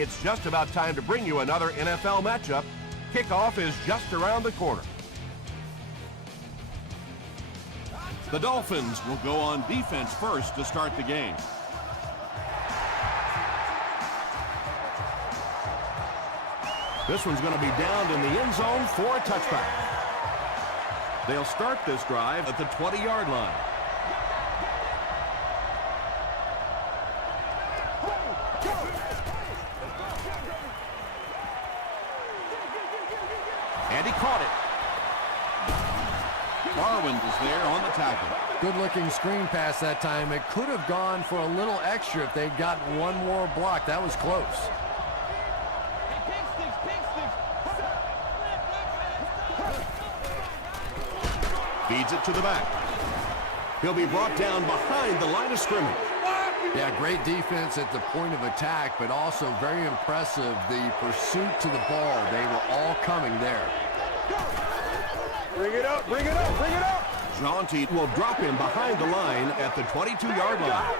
it's just about time to bring you another NFL matchup. Kickoff is just around the corner. The Dolphins will go on defense first to start the game. This one's going to be downed in the end zone for a touchback. They'll start this drive at the 20-yard line. And he caught it. Darwin was there on the tackle. Good-looking screen pass that time. It could have gone for a little extra if they'd gotten one more block. That was close. Feeds it to the back. He'll be brought down behind the line of scrimmage. Yeah, great defense at the point of attack, but also very impressive the pursuit to the ball. They were all coming there. Bring it up, bring it up, bring it up! Jaunty will drop him behind the line at the 22-yard line.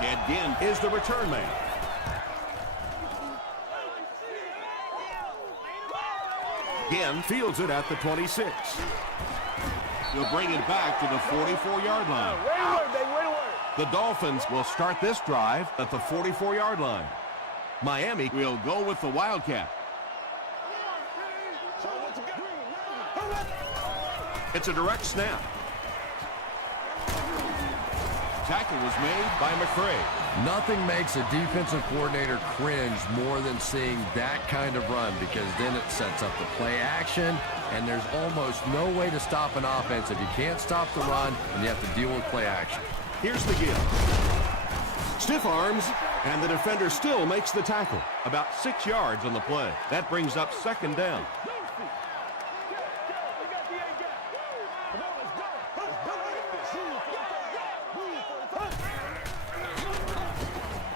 Again is the return man. Again fields it at the 26. He'll bring it back to the 44-yard line. The Dolphins will start this drive at the 44-yard line. Miami will go with the Wildcat. It's a direct snap. Tackle was made by McCray. Nothing makes a defensive coordinator cringe more than seeing that kind of run, because then it sets up the play action, and there's almost no way to stop an offense if you can't stop the run and you have to deal with play action. Here's the give. Stiff arms, and the defender still makes the tackle. About 6 yards on the play. That brings up second down.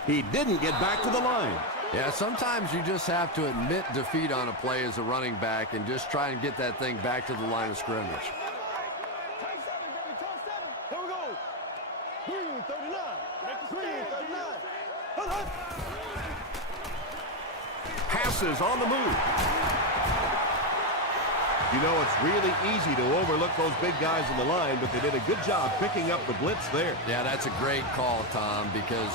He didn't get back to the line. Yeah, sometimes you just have to admit defeat on a play as a running back and just try and get that thing back to the line of scrimmage. Here we go. Green 39. Green 39. Passes on the move. You know, it's really easy to overlook those big guys on the line, but they did a good job picking up the blitz there. Yeah, that's a great call, Tom, because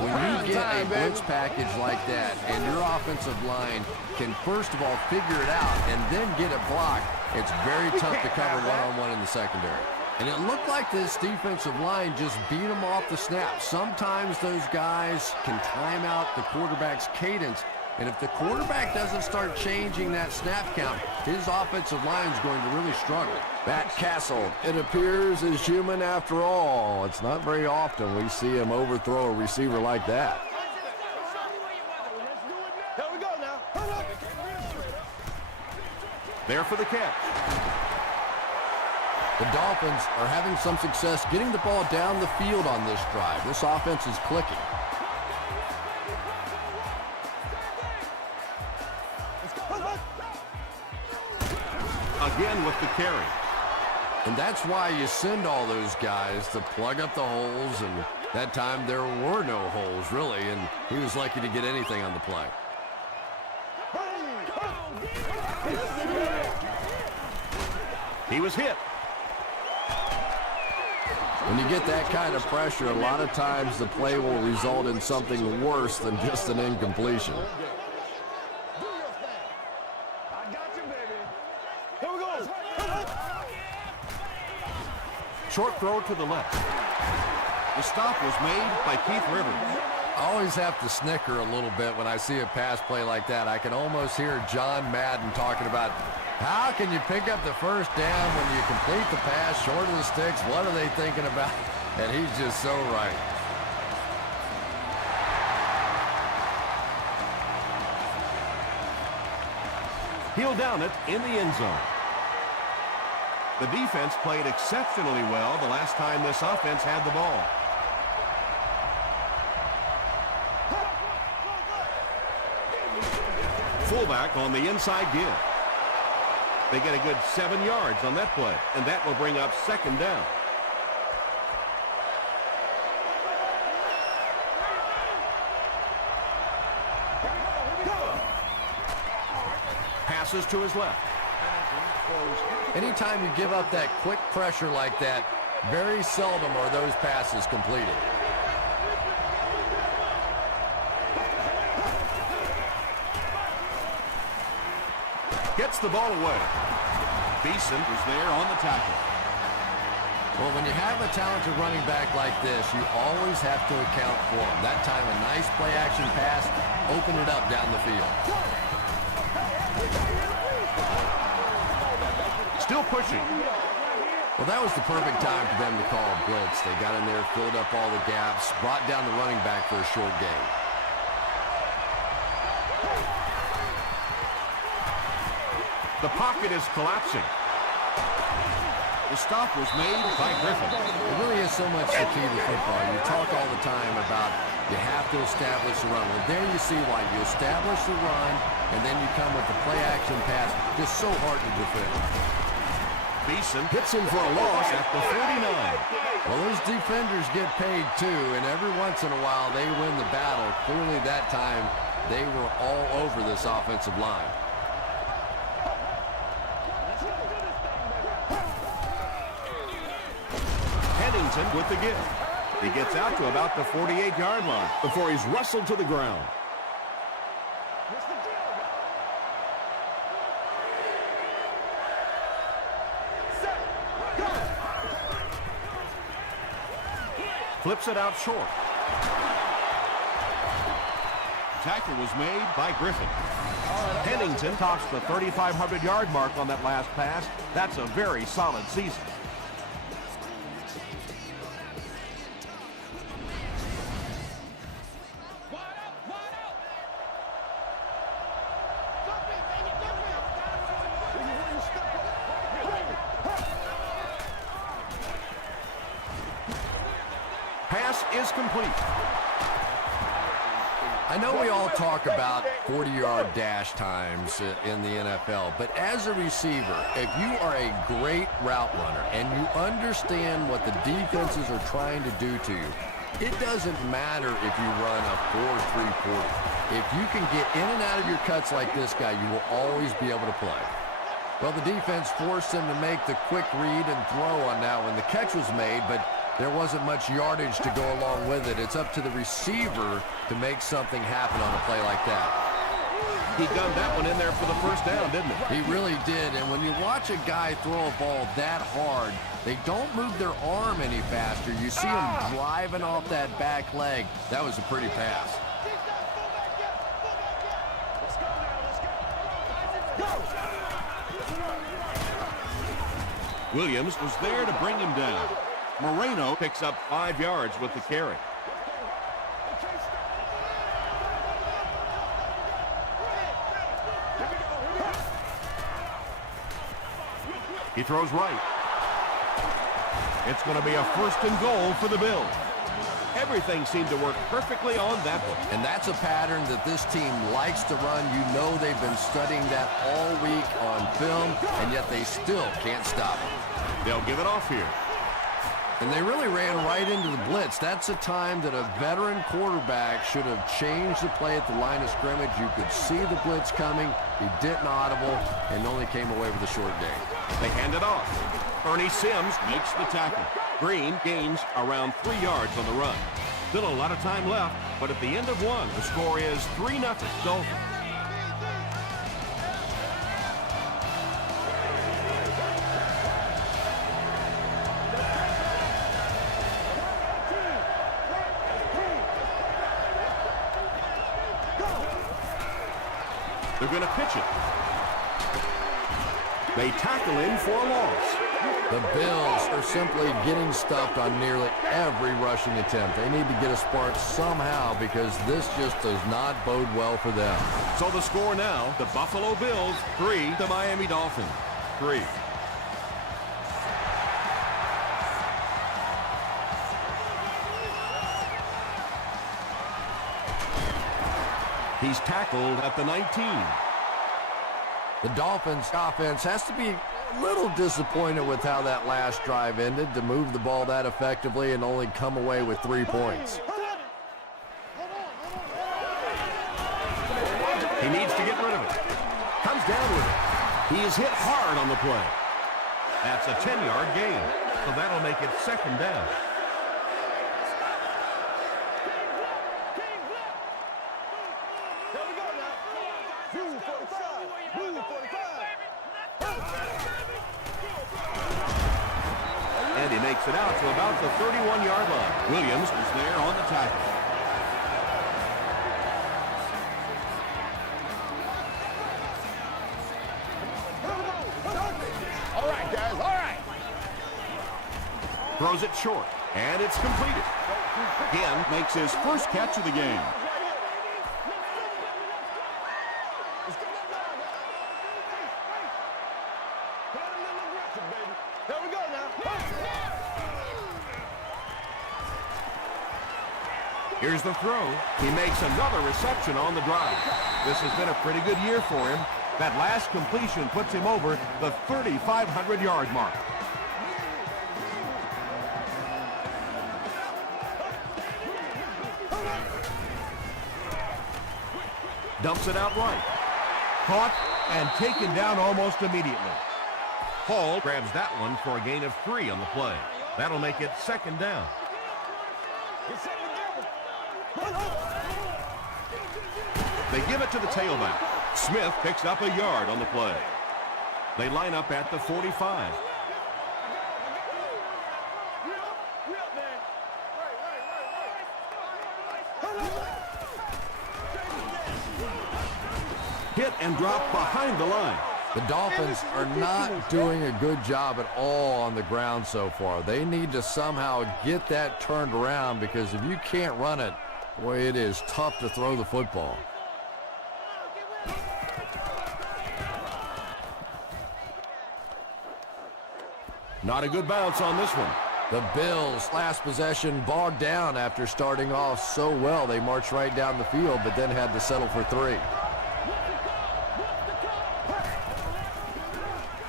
when you get a blitz package like that and your offensive line can first of all figure it out and then get it blocked, it's very tough to cover one-on-one in the secondary. And it looked like this defensive line just beat them off the snap. Sometimes those guys can time out the quarterback's cadence, and if the quarterback doesn't start changing that snap count, his offensive line is going to really struggle. Matt Castle, it appears, is human after all. It's not very often we see him overthrow a receiver like that. Here we go now. There for the catch. The Dolphins are having some success getting the ball down the field on this drive. This offense is clicking. Again with the carry. And that's why you send all those guys to plug up the holes, and that time there were no holes, really, and he was lucky to get anything on the play. He was hit. When you get that kind of pressure, a lot of times the play will result in something worse than just an incompletion. Short throw to the left. The stop was made by Keith Rivers. I always have to snicker a little bit when I see a pass play like that. I can almost hear John Madden talking about how can you pick up the first down when you complete the pass short of the sticks? What are they thinking about? And he's just so right. He'll down it in the end zone. The defense played exceptionally well the last time this offense had the ball. Fullback on the inside give. They get a good 7 yards on that play, and that will bring up second down. passes to his left. Anytime you give up that quick pressure like that, very seldom are those passes completed. Gets the ball away. Beeson was there on the tackle. Well, when you have a talented running back like this, you always have to account for him. That time, a nice play-action pass, open it up down the field. Still pushing. Well, that was the perfect time for them to call a blitz. They got in there, filled up all the gaps, brought down the running back for a short gain. The pocket is collapsing. The stop was made by Griffin. It really is so much the key to football. You talk all the time about you have to establish the run. Well, there you see why. You establish the run, and then you come with the play-action pass. Just so hard to defend. Beeson hits him for a loss at the 49. Well, those defenders get paid too, and every once in a while they win the battle. Clearly that time they were all over this offensive line. With the give. He gets out to about the 48-yard line before he's wrestled to the ground. Flips it out short. Tackle was made by Griffin. Pennington tops the 3,500-yard mark on that last pass. That's a very solid season. Pass is complete. I know we all talk about 40-yard dash times in the NFL, but as a receiver, if you are a great route runner and you understand what the defenses are trying to do to you, it doesn't matter if you run a 4.340. If you can get in and out of your cuts like this guy, you will always be able to play. Well, the defense forced him to make the quick read and throw on that one. The catch was made, but there wasn't much yardage to go along with it. It's up to the receiver to make something happen on a play like that. He gunned that one in there for the first down, didn't he? He really did, and when you watch a guy throw a ball that hard, they don't move their arm any faster. You see him driving off that back leg. That was a pretty pass. Williams was there to bring him down. Moreno Picks up 5 yards with the carry. He throws right. It's going to be a 1st and goal for the Bills. Everything seemed to work perfectly on that one. And that's a pattern that this team likes to run. You know they've been studying that all week on film, and yet they still can't stop it. They'll give it off here. And they really ran right into the blitz. That's a time that a veteran quarterback should have changed the play at the line of scrimmage. You could see the blitz coming. He didn't audible and only came away with a short gain. They hand it off. Ernie Sims makes the tackle. Green gains around 3 yards on the run. Still a lot of time left, but at the end of one, the score is 3-0 Dolphins. They're going to pitch it. They tackle him for a loss. The Bills are simply getting stuffed on nearly every rushing attempt. They need to get a spark somehow because this just does not bode well for them. So the score now, the Buffalo Bills 3, the Miami Dolphins 3. He's tackled at the 19. The Dolphins offense has to be a little disappointed with how that last drive ended, to move the ball that effectively and only come away with 3 points. He needs to get rid of it. Comes down with it. He is hit hard on the play. That's a 10-yard gain, so that'll make it second down. And he makes it out to about the 31-yard line. Williams is there on the tackle. All right, guys, all right. Throws it short, and it's completed. Again, makes his first catch of the game. Here we go now. Here's the throw. He makes another reception on the drive. This has been a pretty good year for him. That last completion puts him over the 3,500-yard mark. Dumps it out right. Caught and taken down almost immediately. Hall grabs that one for a gain of 3 on the play. That'll make it second down. They give it to the tailback. Smith picks up a yard on the play. They line up at the 45. Hit and drop behind the line. The Dolphins are not doing a good job at all on the ground so far. They need to somehow get that turned around, because if you can't run it, boy, it is tough to throw the football. Not a good bounce on this one. The Bills' last possession bogged down after starting off so well. They marched right down the field, but then had to settle for 3.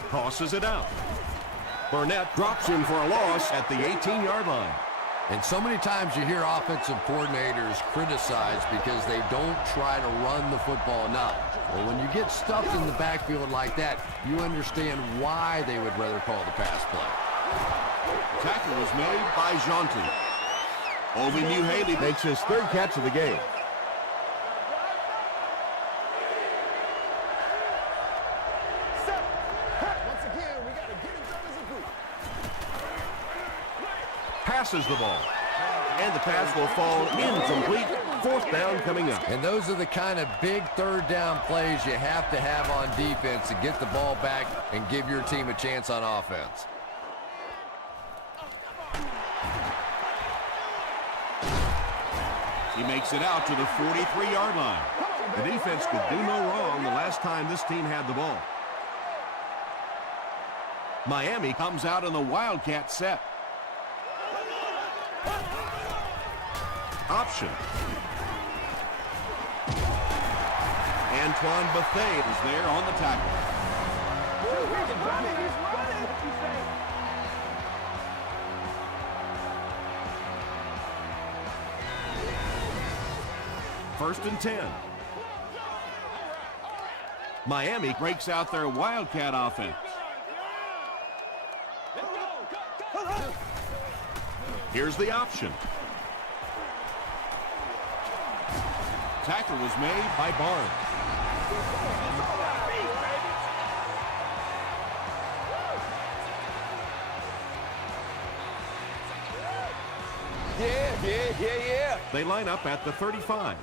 Tosses it out. Burnett drops him for a loss at the 18-yard line. And so many times you hear offensive coordinators criticized because they don't try to run the football enough. Well, when you get stuffed in the backfield like that, you understand why they would rather call the pass play. Tackle was made by Jonty. Ovi Muhaley makes his third catch of the game. Passes the ball. And the pass will fall incomplete. Fourth down coming up. And those are the kind of big third down plays you have to have on defense to get the ball back and give your team a chance on offense. He makes it out to the 43-yard line. The defense could do no wrong the last time this team had the ball. Miami comes out in the Wildcat set. Option. Antoine Bethea is there on the tackle. He's running. First and 10. Miami breaks out their Wildcat offense. Here's the option. Tackle was made by Barnes. Yeah. They line up at the 35.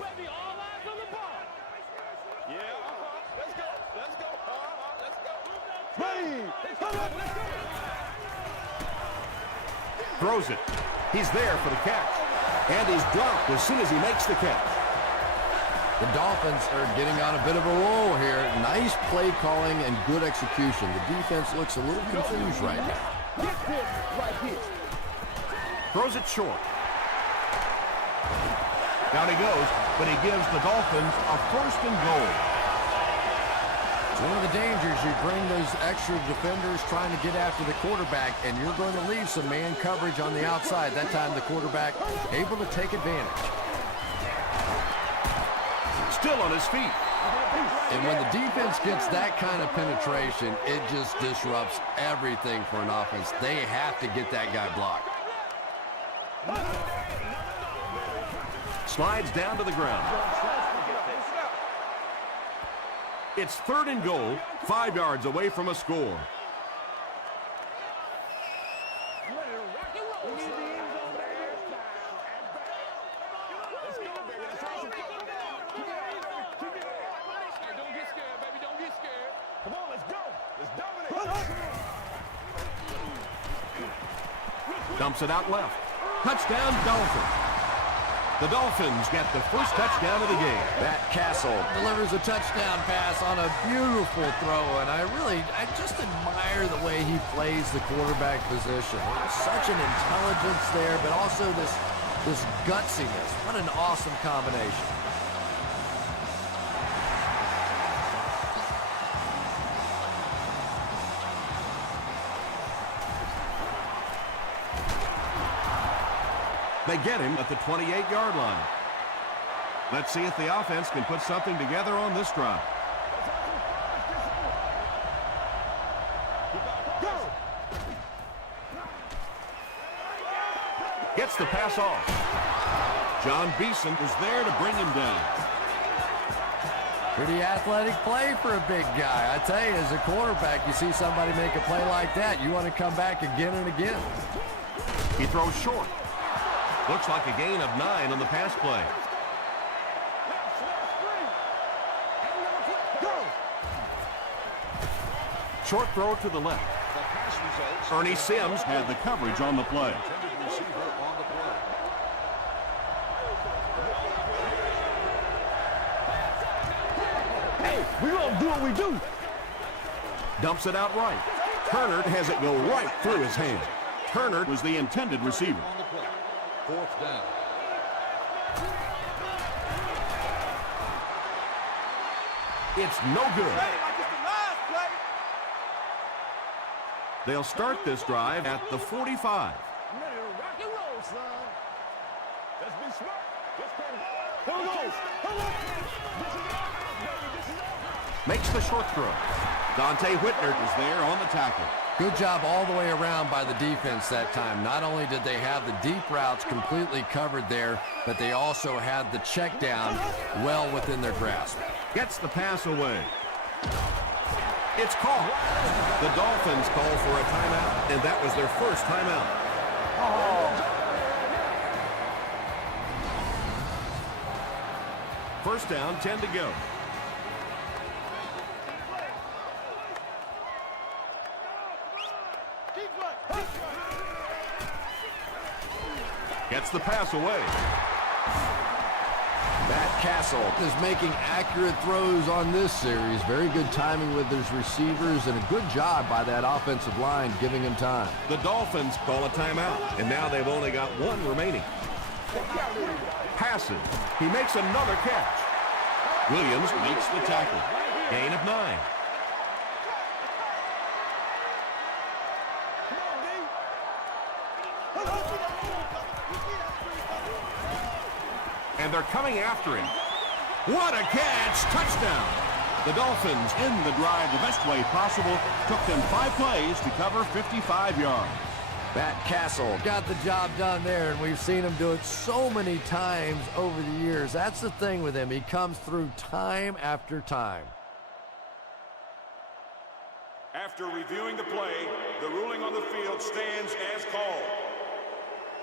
Throws it. He's there for the catch. And he's dropped as soon as he makes the catch. The Dolphins are getting on a bit of a roll here. Nice play calling and good execution. The defense looks a little confused right now. Throws it short. Down he goes, but he gives the Dolphins a first and goal. It's one of the dangers. You bring those extra defenders trying to get after the quarterback, and you're going to leave some man coverage on the outside. That time the quarterback able to take advantage. Still on his feet. And when the defense gets that kind of penetration, it just disrupts everything for an offense. They have to get that guy blocked. Slides down to the ground. It's 3rd and goal, 5 yards away from a score. Dumps it out left. Touchdown, Dolphins. The Dolphins get the first touchdown of the game. Matt Castle delivers a touchdown pass on a beautiful throw, and I just admire the way he plays the quarterback position. There's such an intelligence there, but also this gutsiness. What an awesome combination. They get him at the 28-yard line. Let's see if the offense can put something together on this drive. Gets the pass off. John Beeson is there to bring him down. Pretty athletic play for a big guy. I tell you, as a quarterback, you see somebody make a play like that, you want to come back again and again. He throws short. Looks like a gain of 9 on the pass play. Short throw to the left. Ernie Sims had the coverage on the play. Hey, we gonna do what we do. Dumps it out right. Turner has it go right through his hand. Turner was the intended receiver. 4th down. It's no good. They'll start this drive at the 45. Makes the short throw. Dante Whitner is there on the tackle. Good job all the way around by the defense that time. Not only did they have the deep routes completely covered there, but they also had the check down well within their grasp. Gets the pass away. It's caught. The Dolphins call for a timeout, and that was their first timeout. First down, 10 to go. Gets the pass away. Matt Castle is making accurate throws on this series. Very good timing with his receivers and a good job by that offensive line giving him time. The Dolphins call a timeout, and now they've only got 1 remaining. Passes. He makes another catch. Williams makes the tackle. Gain of 9. And they're coming after him. What a catch! Touchdown! The Dolphins end the drive the best way possible. Took them 5 plays to cover 55 yards. Matt Castle got the job done there, and we've seen him do it so many times over the years. That's the thing with him. He comes through time after time. After reviewing the play, the ruling on the field stands as called.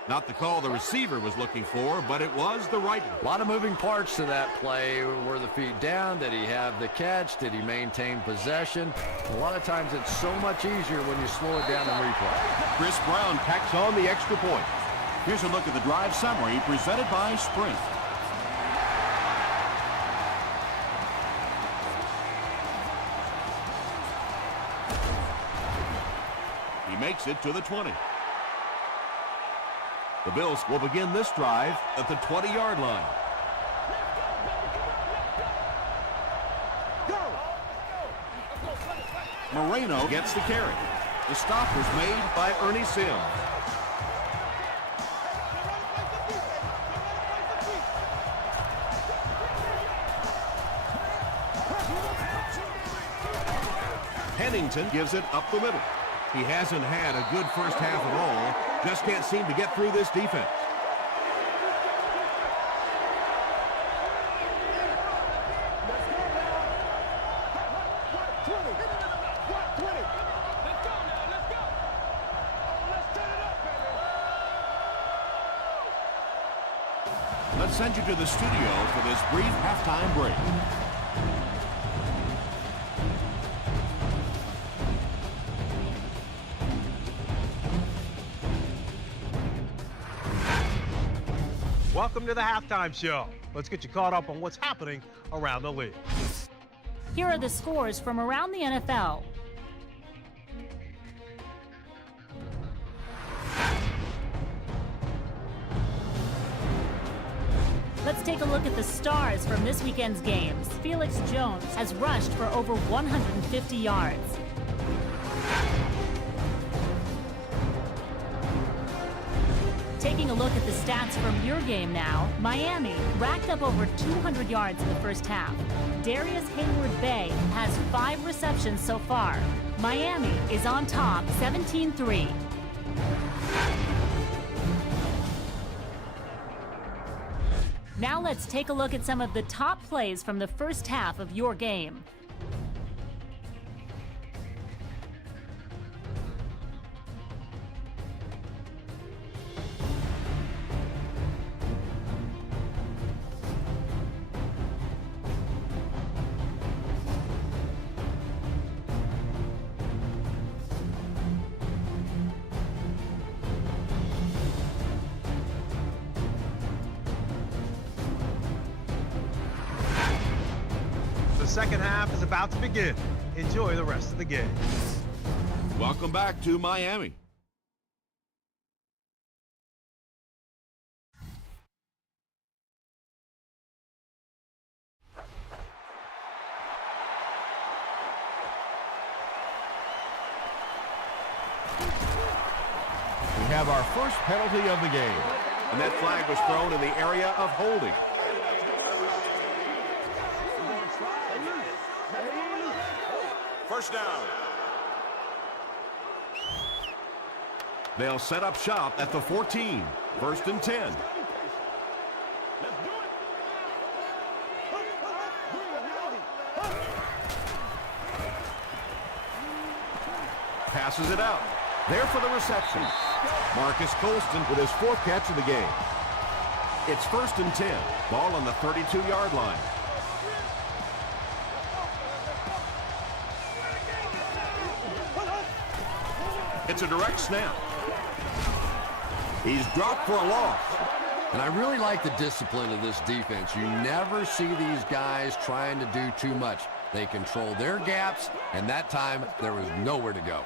Not the call the receiver was looking for, but it was the right one. A lot of moving parts to that play. Were the feet down? Did he have the catch? Did he maintain possession? A lot of times it's so much easier when you slow it down and replay. Chris Brown tacks on the extra point. Here's a look at the drive summary presented by Sprint. He makes it to the 20. The Bills will begin this drive at the 20-yard line. Moreno gets the carry. The stop was made by Ernie Sims. Pennington gives it up the middle. He hasn't had a good first half at all. Just can't seem to get through this defense. Let's send you to the studio for this brief halftime break. Welcome to the halftime show. Let's get you caught up on what's happening around the league. Here are the scores from around the NFL. Let's take a look at the stars from this weekend's games. Felix Jones has rushed for over 150 yards. Taking a look at the stats from your game now, Miami racked up over 200 yards in the first half. Darius Hayward-Bay has 5 receptions so far. Miami is on top, 17-3. Now let's take a look at some of the top plays from the first half of your game. The second half is about to begin. Enjoy the rest of the game. Welcome back to Miami. We have our first penalty of the game. And that flag was thrown in the area of holding. First down. They'll set up shop at the 14. First and 10. Passes it out. There for the reception. Marcus Colston with his 4th catch of the game. It's first and 10. Ball on the 32-yard line. It's a direct snap. He's dropped for a loss. And I really like the discipline of this defense. You never see these guys trying to do too much. They control their gaps, and that time there was nowhere to go.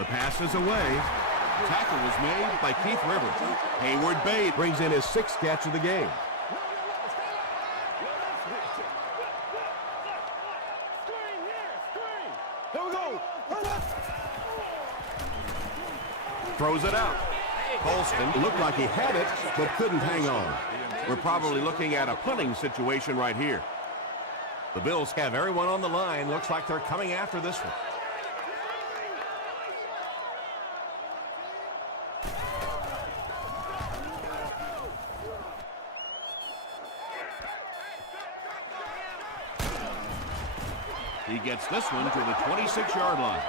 The pass is away. Tackle was made by Keith Rivers. Hayward-Bay Brings in his 6th catch of the game. throws it out. Colston looked like he had it, but couldn't hang on. We're probably looking at a punting situation right here. The Bills have everyone on the line. Looks like they're coming after this one. He gets this one to the 26-yard line.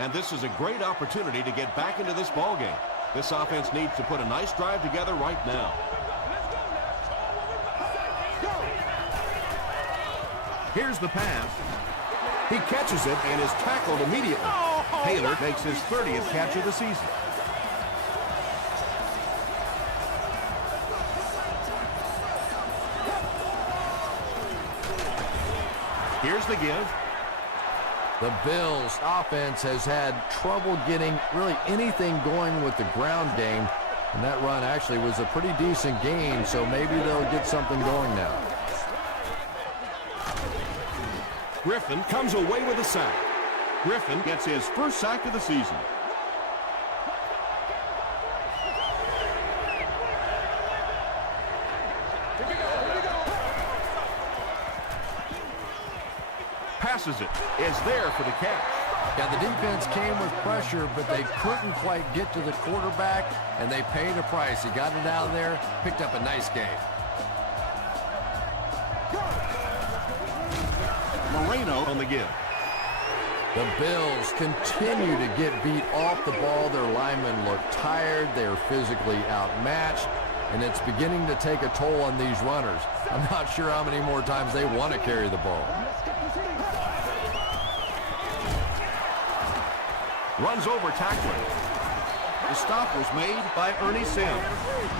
And this is a great opportunity to get back into this ballgame. This offense needs to put a nice drive together right now. Here's the pass. He catches it and is tackled immediately. Taylor makes his 30th catch of the season. Here's the give. The Bills offense has had trouble getting really anything going with the ground game. And that run actually was a pretty decent gain, so maybe they'll get something going now. Griffin comes away with a sack. Griffin gets his first sack of the season. passes it. It's there for the catch. Yeah, the defense came with pressure, but they couldn't quite get to the quarterback, and they paid a price. He got it out of there, picked up a nice game. Moreno on the give. The Bills continue to get beat off the ball. Their linemen look tired. They're physically outmatched, and it's beginning to take a toll on these runners. I'm not sure how many more times they want to carry the ball. Runs over tackler. The stop was made by Ernie Sims.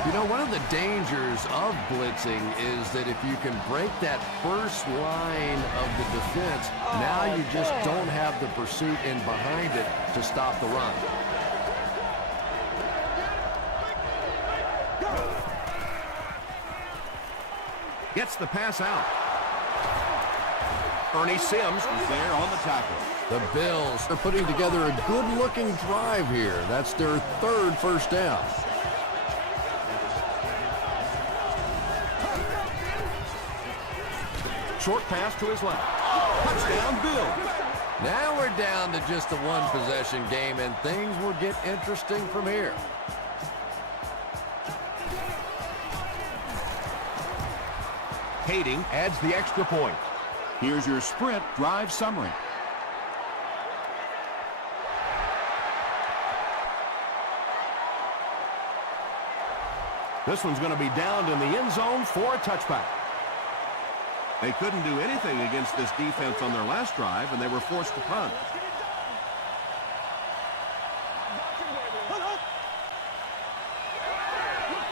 You know, one of the dangers of blitzing is that if you can break that first line of the defense, now you just don't have the pursuit in behind it to stop the run. Gets the pass out. Ernie Sims is there on the tackle. The Bills are putting together a good-looking drive here. That's their third first down. Short pass to his left. Touchdown, Bills. Now we're down to just a one-possession game, and things will get interesting from here. Kading adds the extra point. Here's your sprint drive summary. This one's going to be downed in the end zone for a touchback. They couldn't do anything against this defense on their last drive, and they were forced to punt.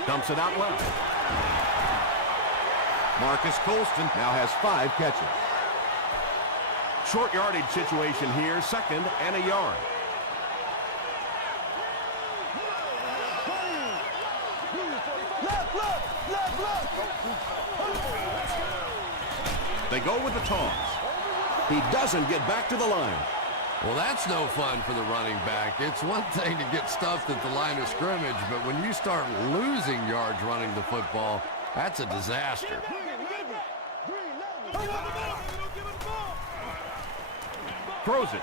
Dumps it out left. Marcus Colston now has 5 catches. Short yardage situation here, 2nd and a yard. They go with the toss. He doesn't get back to the line. Well, that's no fun for the running back. It's one thing to get stuffed at the line of scrimmage, but when you start losing yards running the football, that's a disaster. Throws it.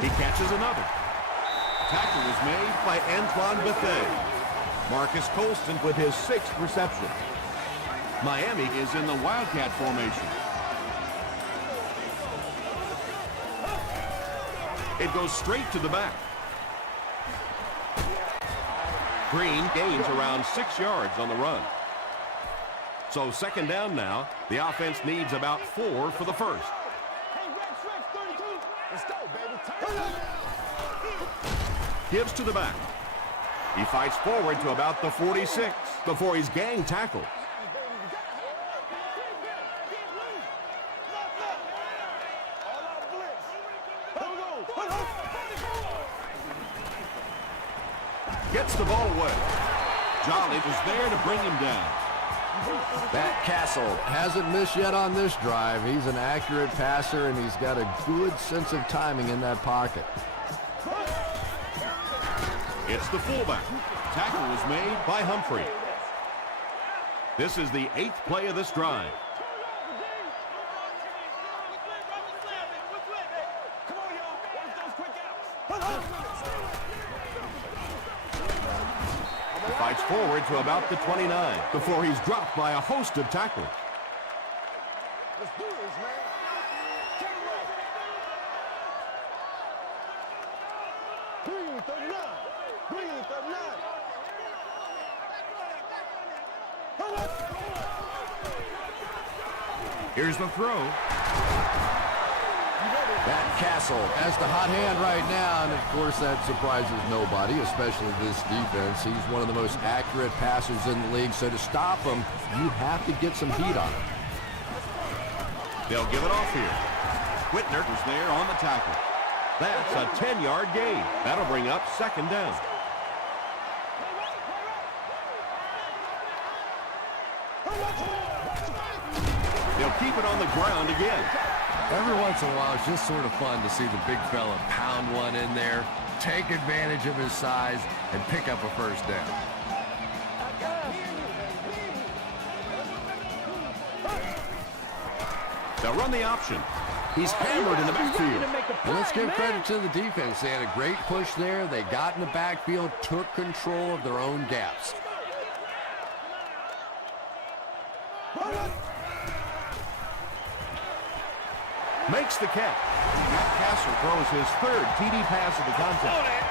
He catches another. Tackle is made by Antoine Bethea. Marcus Colston with his 6th reception. Miami is in the Wildcat formation. It goes straight to the back. Green gains around 6 yards on the run. So 2nd down now. The offense needs about 4 for the first. Gives to the back. He fights forward to about the 46 before he's gang tackled. Gets the ball away. Jolly was there to bring him down. Matt Castle hasn't missed yet on this drive. He's an accurate passer, and he's got a good sense of timing in that pocket. It's the fullback. Tackle is made by Humphrey. This is the 8th play of this drive. Fights forward to about the 29 before he's dropped by a host of tacklers. Let's do this, man. Green 39. Green 39. Here's the throw. Matt Castle has the hot hand right now, and of course that surprises nobody, especially this defense. He's one of the most accurate passers in the league, so to stop him, you have to get some heat on him. They'll give it off here. Whitner was there on the tackle. That's a 10-yard gain. That'll bring up 2nd down. They'll keep it on the ground again. Every once in a while, it's just sort of fun to see the big fella pound one in there, take advantage of his size, and pick up a first down. They'll run the option. He's hammered in the backfield. And let's give credit to the defense. They had a great push there. They got in the backfield, took control of their own gaps. Makes the catch. Matt Castle throws his third TD pass of the contest.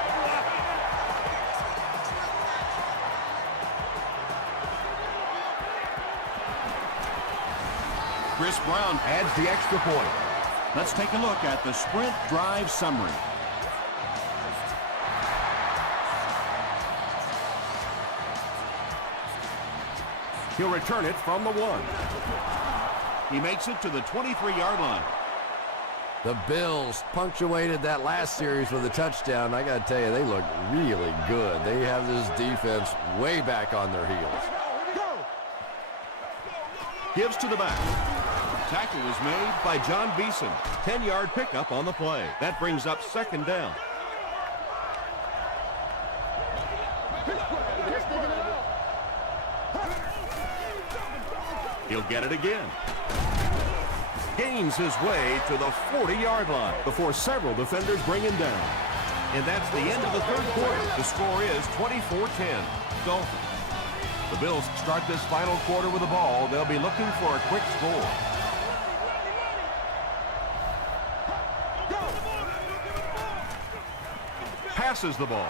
Chris Brown Adds the extra point. Let's take a look at the sprint drive summary. He'll return it from the 1. He makes it to the 23-yard line. The Bills punctuated that last series with a touchdown. I got to tell you, they look really good. They have this defense way back on their heels. Gives to the back. Tackle was made by John Beeson. 10-yard pickup on the play. That brings up second down. He'll get it again. Gains his way to the 40-yard line before several defenders bring him down. And that's the end of the third quarter. The score is 24-10. Dolphins. The Bills start this final quarter with the ball. They'll be looking for a quick score. Passes the ball.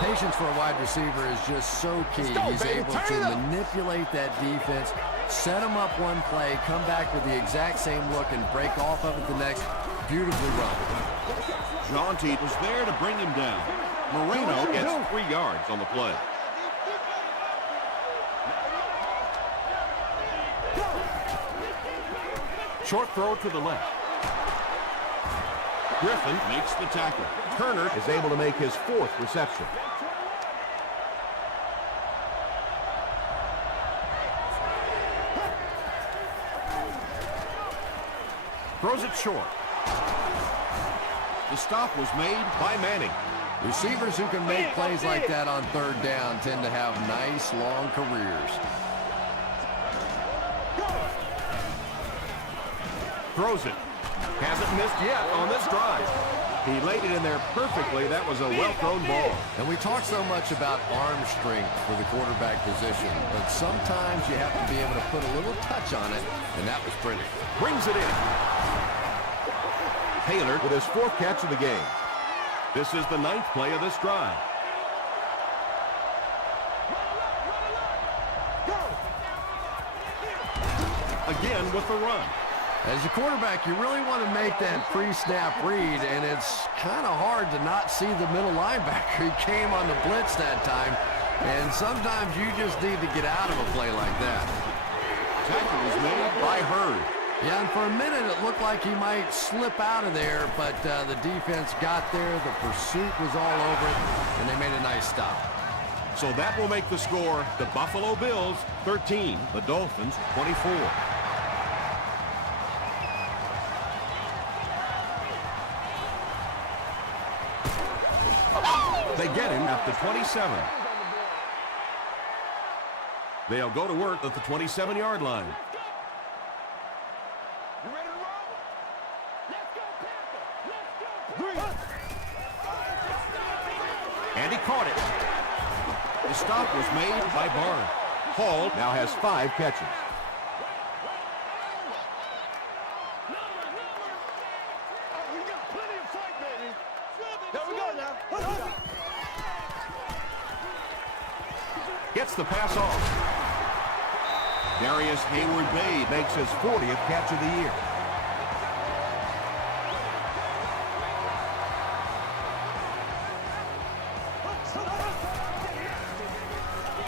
Patience for a wide receiver is just so key. He's able to manipulate that defense, set them up one play, come back with the exact same look, and break off of it the next. Beautifully run. Jaunty was there to bring him down. Moreno gets 3 yards on the play. Short throw to the left. Griffin makes the tackle. Turner is able to make his 4th reception. Throws it short. The stop was made by Manning. Receivers who can make plays like that on third down tend to have nice, long careers. Throws it. Hasn't missed yet on this drive. He laid it in there perfectly. That was a well-thrown ball. And we talk so much about arm strength for the quarterback position, but sometimes you have to be able to put a little touch on it, and that was pretty. Brings it in. Taylor with his 4th catch of the game. This is the 9th play of this drive. Again with the run. As a quarterback, you really want to make that pre-snap read, and it's kind of hard to not see the middle linebacker. He came on the blitz that time, and sometimes you just need to get out of a play like that. Tackle was made by Hurd. Yeah, and for a minute it looked like he might slip out of there, but the defense got there, the pursuit was all over it, and they made a nice stop. So that will make the score the Buffalo Bills 13, the Dolphins 24. They get him at the 27. They'll go to work at the 27-yard line. You ready to roll? Let's go, Panther! Let's go! And he caught it. The stop was made by Barnes. Hall now has 5 catches. We got plenty of fight, baby. There we go now. Gets the pass off. Darius Hayward-Bay Makes his 40th catch of the year.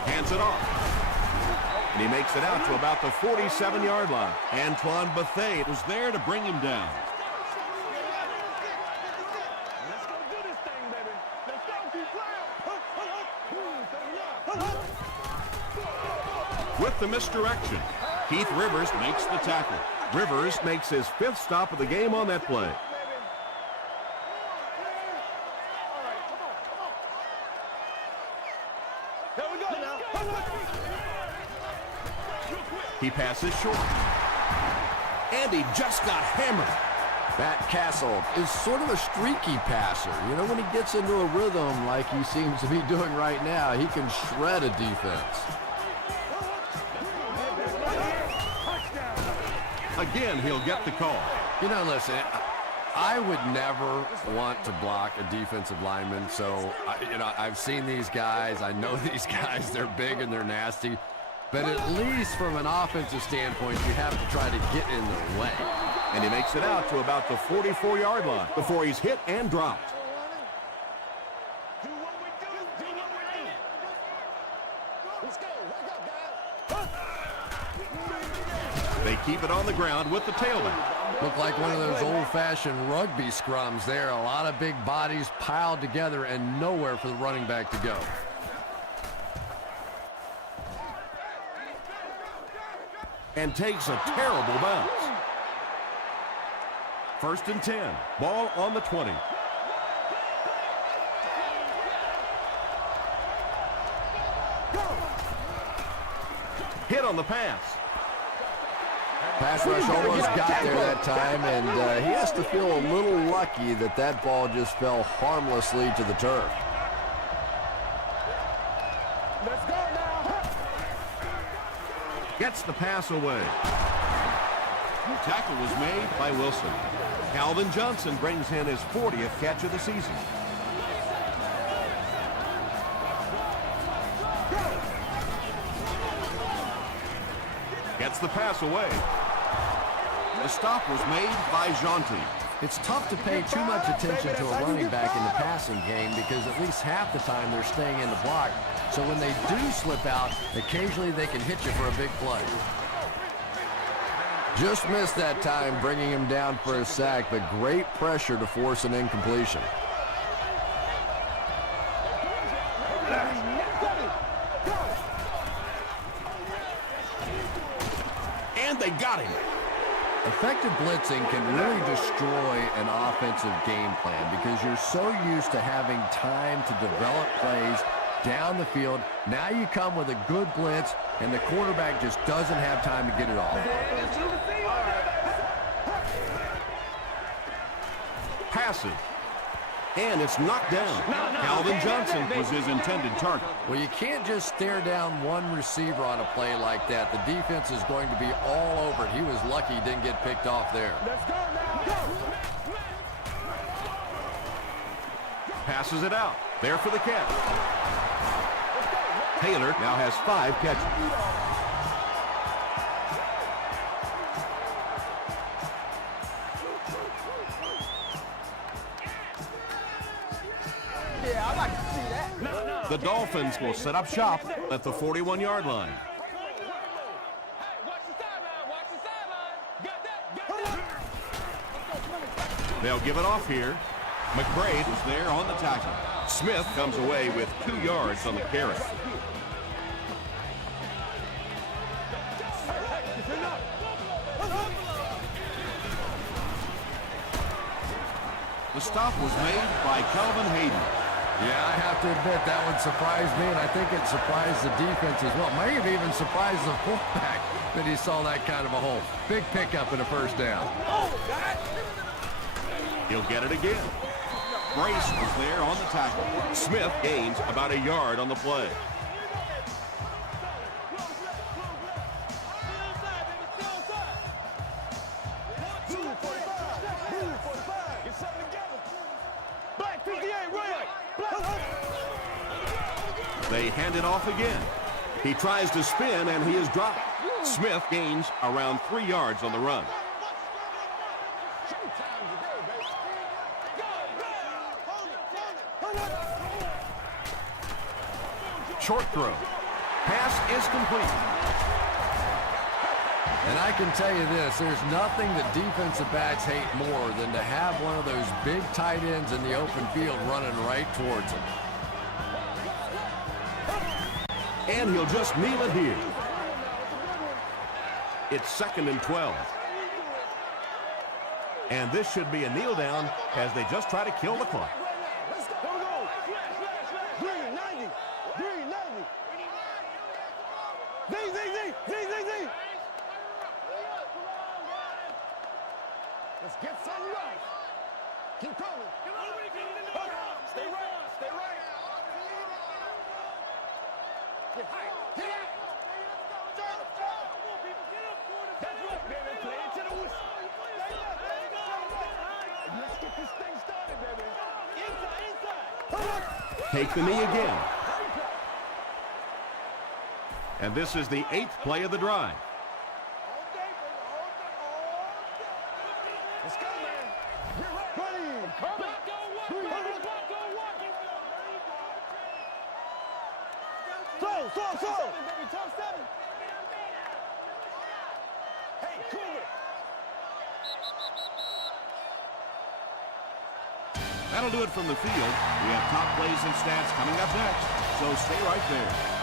Hands it off. And he makes it out to about the 47-yard line. Antoine Bethea was there to bring him down. Let's go do this thing, baby. Let's go, keep playing. With the misdirection, Keith Rivers makes the tackle. Rivers makes his 5th stop of the game on that play. There we go now. He passes short. And he just got hammered. Matt Castle is sort of a streaky passer. You know, when he gets into a rhythm like he seems to be doing right now, he can shred a defense. Again, he'll get the call. You know, listen, I would never want to block a defensive lineman. So, I've seen these guys. I know these guys. They're big and they're nasty. But at least from an offensive standpoint, you have to try to get in their way. And he makes it out to about the 44-yard line before he's hit and dropped. They keep it on the ground with the tailback. Looked like one of those old-fashioned rugby scrums there. A lot of big bodies piled together and nowhere for the running back to go. And takes a terrible bounce. 1st and 10. Ball on the 20. Hit on the pass. Pass rush almost got there that time, and he has to feel a little lucky that that ball just fell harmlessly to the turf. Let's go now. Gets the pass away. Tackle was made by Wilson. Calvin Johnson brings in his 40th catch of the season. Gets the pass away. The stop was made by Jonty. It's tough to pay too much attention to a running back in the passing game because at least half the time they're staying in the block. So when they do slip out, occasionally they can hit you for a big play. Just missed that time, bringing him down for a sack, but great pressure to force an incompletion. And they got him. Effective blitzing can really destroy an offensive game plan because you're so used to having time to develop plays down the field. Now you come with a good blitz, and the quarterback just doesn't have time to get it off. Passes. And it's knocked down. Calvin Johnson was his intended target. Well, you can't just stare down one receiver on a play like that. The defense is going to be all over it. He was lucky he didn't get picked off there. Let's go now. Passes it out. There for the catch. Taylor now has 5 catches. The Dolphins will set up shop at the 41-yard line. They'll give it off here. McBride is there on the tackle. Smith comes away with 2 yards on the carry. The stop was made by Calvin Hayden. Yeah, I have to admit that would surprise me, and I think it surprised the defense as well. May have even surprised the fullback that he saw that kind of a hole. Big pickup and a first down. He'll get it again. Brace was there on the tackle. Smith gains about a yard on the play. They hand it off again. He tries to spin, and he is dropped. Smith gains around 3 yards on the run. Short throw. Pass is complete. And I can tell you this, there's nothing that defensive backs hate more than to have one of those big tight ends in the open field running right towards them. And he'll just kneel it here. It's 2nd and 12. And this should be a kneel down as they just try to kill the clock. Let's get something right. Keep coming. Stay right. Stay right. Get high. Get out. That's right, baby. Play it to the whistle. Let's get this thing started, baby. Inside. Take the knee again. And this is the 8th play of the drive. Let's go, man. Get ready. Coming. Throw. Baby, top 7. Hey, cool it. That'll do it from the field. We have top plays and stats coming up next, so stay right there.